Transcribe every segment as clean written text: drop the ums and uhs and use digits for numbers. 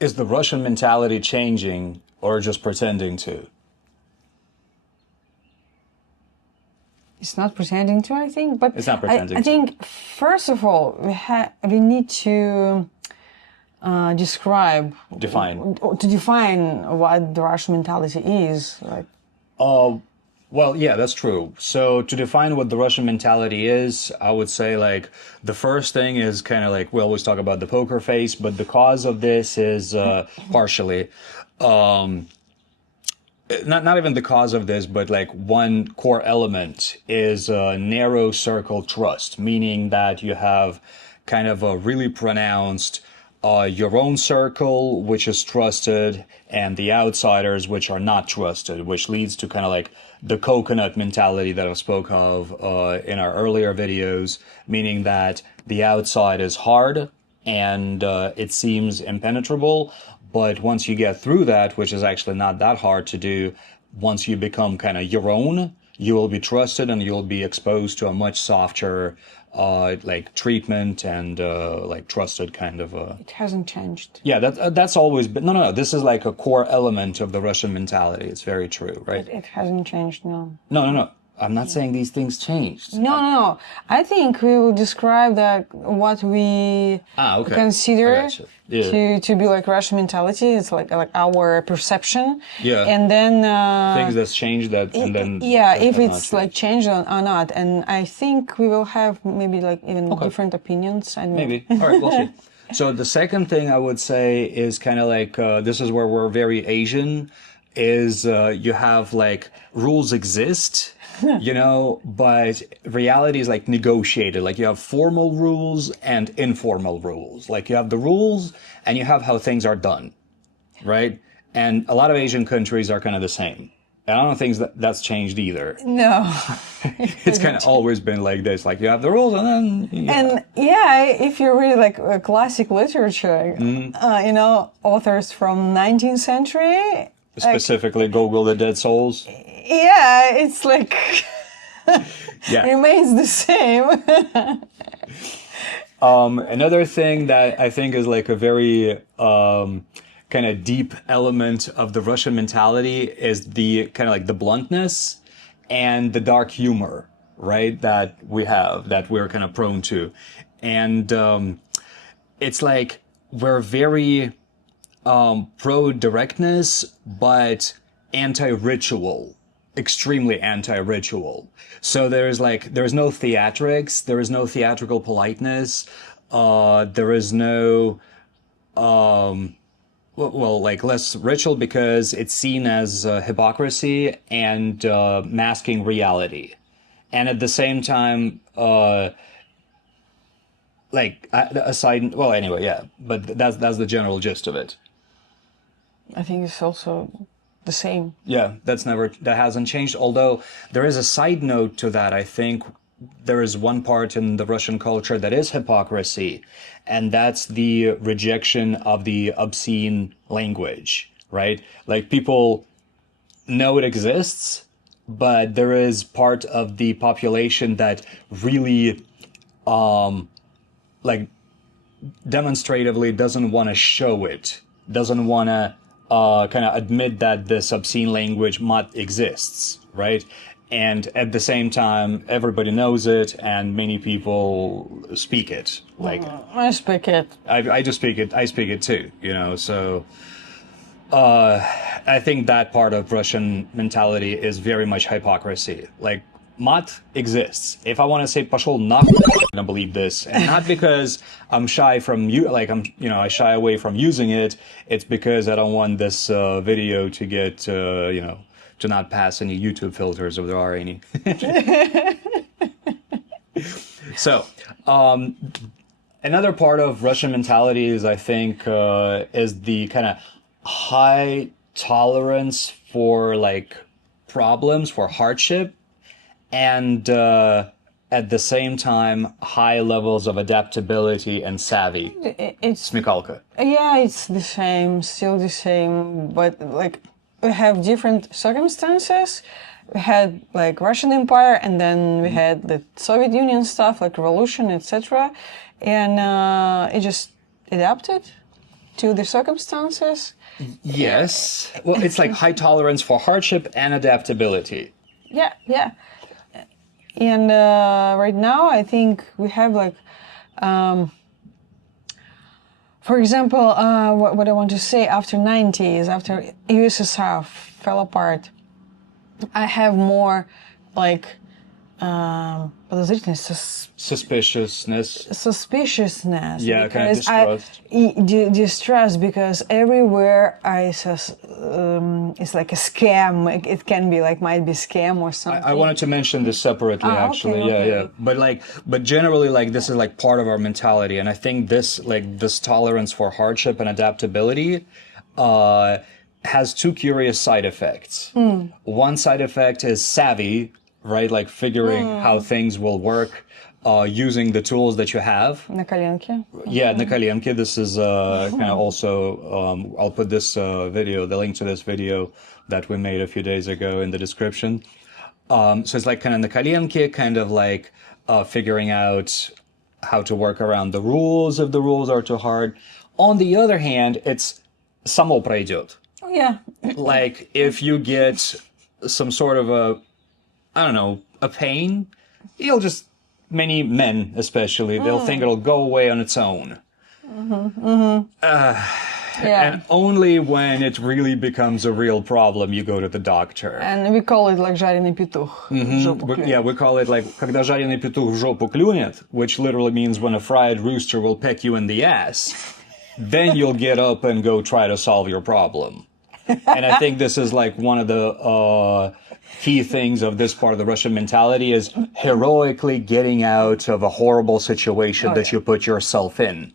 Is the Russian mentality changing or just pretending to? It's not pretending to, I think, but It's not pretending I think, first of all, we need to define what the Russian mentality is. Like, well, yeah, that's true. So to define what the Russian mentality is, I would say like the first thing is kind of like we always talk about the poker face, but the cause of this is partially not even the cause of this, but like one core element is a narrow circle trust, meaning that you have kind of a really pronounced your own circle, which is trusted, and the outsiders, which are not trusted, which leads to kind of like the coconut mentality that I spoke of in our earlier videos, meaning that the outside is hard and it seems impenetrable. But once you get through that, which is actually not that hard to do, once you become kind of your own, you will be trusted and you'll be exposed to a much softer like treatment and like trusted kind of it hasn't changed. yeah, that's always been no, this is like a core element of the Russian mentality. It's very true, right? It hasn't changed, no. No, I'm not saying these things changed. No. I think we will describe that what we okay. consider Yeah. to be like Russian mentality. It's like our perception. Yeah. And then things that's changed that, and then if it's like changed or not. And I think we will have maybe like even different opinions. And maybe. All right, we'll see. So the second thing I would say is kind of like this is where we're very Asian. Is you have like rules exist. You know, but reality is like negotiated. Like you have formal rules and informal rules. Like you have the rules and you have how things are done, right? And a lot of Asian countries are kind of the same. And I don't think that's changed either. No. It's kind of always been like this. Like you have the rules and then... Yeah. And if you read like classic literature, you know, authors from 19th century... Specifically, Google the Dead Souls. Yeah, it's like remains the same. Another thing that I think is like a very kind of deep element of the Russian mentality is the kind of like the bluntness and the dark humor, right? That we have, that we're kind of prone to. And it's like we're very pro directness, but anti-ritual. Extremely anti-ritual. So there's no theatrics, there is no theatrical politeness, there is no like less ritual because it's seen as hypocrisy and masking reality. And at the same time but that's the general gist of it. I think it's also the same. Yeah, that hasn't changed. Although there is a side note to that. I think there is one part in the Russian culture that is hypocrisy, and that's the rejection of the obscene language, right? Like people know it exists, but there is part of the population that really like demonstratively doesn't want to show it, doesn't want to kind of admit that this obscene language exists, right? And at the same time, everybody knows it, and many people speak it. Like I speak it. I just speak it. I speak it too. You know, so I think that part of Russian mentality is very much hypocrisy. Like mat exists. If I want to say pashol nahуй, I'm gonna believe this, and not because I'm shy from I shy away from using it. It's because I don't want this video to get to not pass any YouTube filters if there are any. So another part of Russian mentality is, I think, is the kind of high tolerance for like problems, for hardship. And at the same time, high levels of adaptability and savvy. It's Smikalka. Yeah, it's the same, still the same, but like we have different circumstances. We had like Russian Empire, and then we had the Soviet Union stuff, like revolution, etc. And it just adapted. to the circumstances. Yes. Well, it's like high tolerance for hardship and adaptability. Yeah, yeah. And right now, I think we have like, for example, what I want to say, after 90s, after USSR fell apart, I have more like подозрительность, suspiciousness. Yeah, kind of distrust. Distrust, because everywhere it's like a scam. It can be like, might be scam or something. I wanted to mention this separately, actually. Okay. Yeah. But generally, like, this is like part of our mentality, and I think this tolerance for hardship and adaptability has two curious side effects. One side effect is savvy, right? Like figuring how things will work, using the tools that you have. На коленке. Yeah, на коленке. This is kind of also, I'll put this video, the link to this video that we made a few days ago in the description. So it's like kind of на коленке, kind of like figuring out how to work around the rules if the rules are too hard. On the other hand, it's само пройдет. Oh, yeah. Like if you get some sort of a pain, many men especially, they'll think it'll go away on its own. And only when it really becomes a real problem, you go to the doctor. And we call it like жареный петух. Yeah, we call it like когда жареный петух в жопу клюнет, which literally means when a fried rooster will peck you in the ass, then you'll get up and go try to solve your problem. And I think this is like one of the key things of this part of the Russian mentality is heroically getting out of a horrible situation that you put yourself in.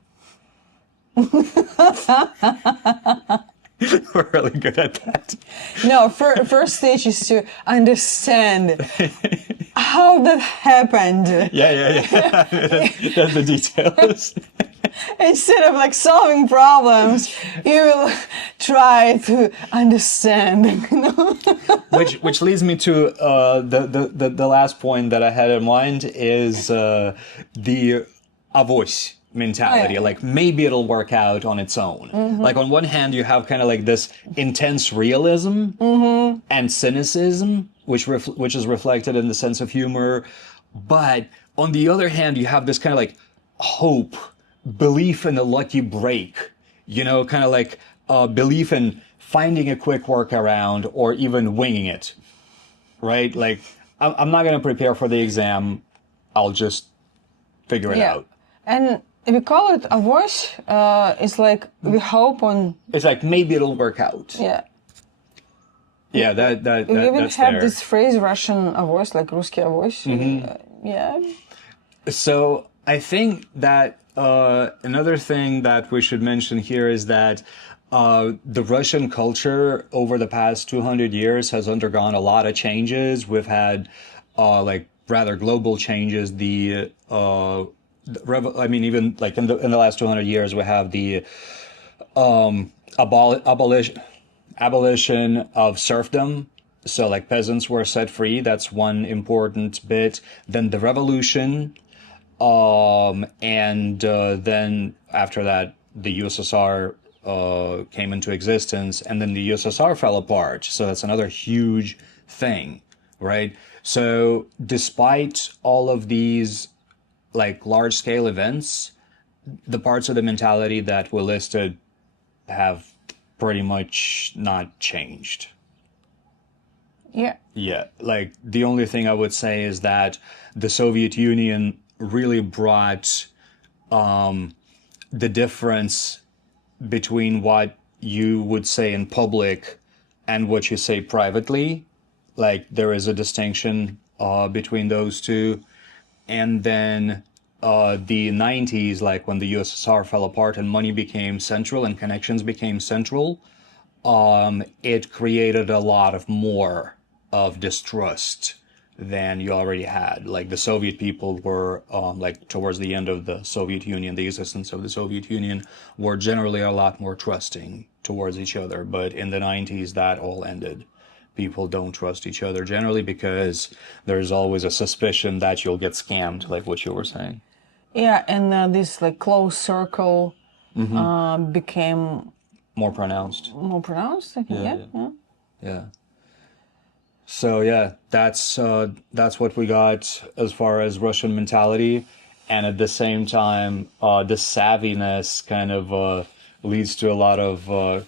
We're really good at that. No, first stage is to understand how that happened. Yeah. That's the details. Instead of like solving problems, you will try to understand. Which leads me to the last point that I had in mind is the avos mentality. Like maybe it'll work out on its own. Like on one hand, you have kind of like this intense realism and cynicism, which is reflected in the sense of humor. But on the other hand, you have this kind of like hope, belief in a lucky break, kind of like belief in finding a quick workaround or even winging it, right? Like, I'm not going to prepare for the exam. I'll just figure it out. And we call it avos. It's like we hope on. It's like maybe it'll work out. Yeah. Yeah, that We even that's have there. this phrase Russian avos, like русский avos. Yeah. So I think that another thing that we should mention here is that the Russian culture over the past 200 years has undergone a lot of changes. We've had like rather global changes. Even like in the last 200 years, we have the abolition of serfdom. So like peasants were set free. That's one important bit. Then the revolution. And then after that, the USSR came into existence, and then the USSR fell apart. So that's another huge thing, right? So despite all of these like large-scale events, the parts of the mentality that we listed have pretty much not changed. Yeah. Yeah, like the only thing I would say is that the Soviet Union really brought the difference between what you would say in public and what you say privately. Like there is a distinction between those two. And then the 90s, like when the USSR fell apart and money became central and connections became central, it created a lot of more of distrust than you already had. Like the Soviet people were, like towards the end of the Soviet Union, the existence of the Soviet Union, were generally a lot more trusting towards each other. But in the 90s, that all ended. People don't trust each other generally because there's always a suspicion that you'll get scammed, like what you were saying. Yeah, and this like close circle became More pronounced. more pronounced. I think. Yeah. Yeah. So yeah, that's what we got as far as Russian mentality, and at the same time, the savviness kind of leads to a lot of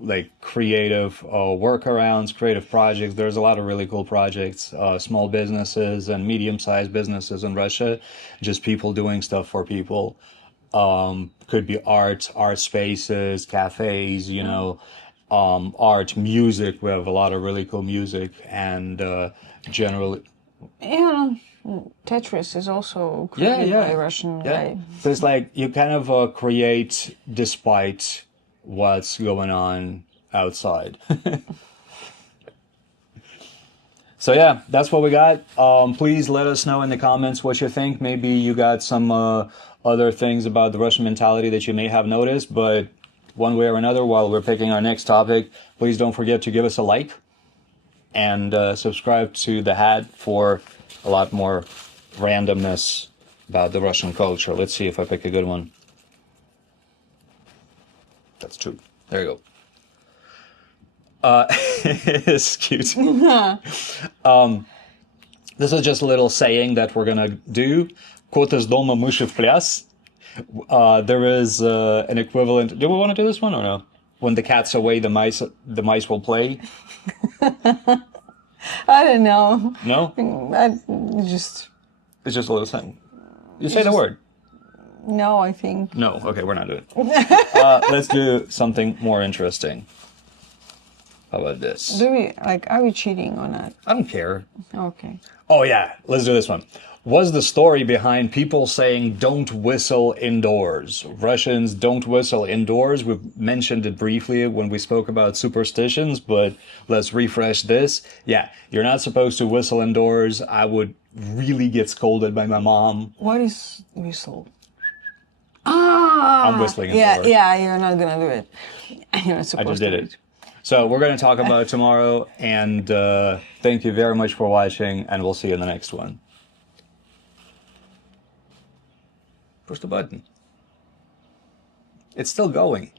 like creative workarounds, creative projects. There's a lot of really cool projects, small businesses and medium-sized businesses in Russia, just people doing stuff for people. Could be art spaces, cafes, art, music. We have a lot of really cool music, and generally, Yeah. Tetris is also created by a Russian guy. So it's like you kind of create despite what's going on outside. So yeah, that's what we got. Please let us know in the comments what you think. Maybe you got some other things about the Russian mentality that you may have noticed, but one way or another, while we're picking our next topic, please don't forget to give us a like and subscribe to the Hat for a lot more randomness about the Russian culture. Let's see if I pick a good one. That's true. There you go. It's cute. This is just a little saying that we're gonna do. Кот из дома, мыши в пляс. There is an equivalent. Do we want to do this one or no? When the cat's away, the mice will play. I don't know. No? It's just a little thing. You say the word. no. I think No. Okay, we're not doing it. Let's do something more interesting. How about this? are we cheating or not? I don't care. Okay. Oh yeah, let's do this one. What's the story behind people saying don't whistle indoors? Russians don't whistle indoors. We've mentioned it briefly when we spoke about superstitions, but let's refresh this. Yeah, you're not supposed to whistle indoors. I would really get scolded by my mom. What is whistle? Ah, I'm whistling indoors. Yeah, you're not gonna do it. You're not supposed I just did to it. So we're going to talk about it tomorrow, and thank you very much for watching, and we'll see you in the next one. Push the button. It's still going.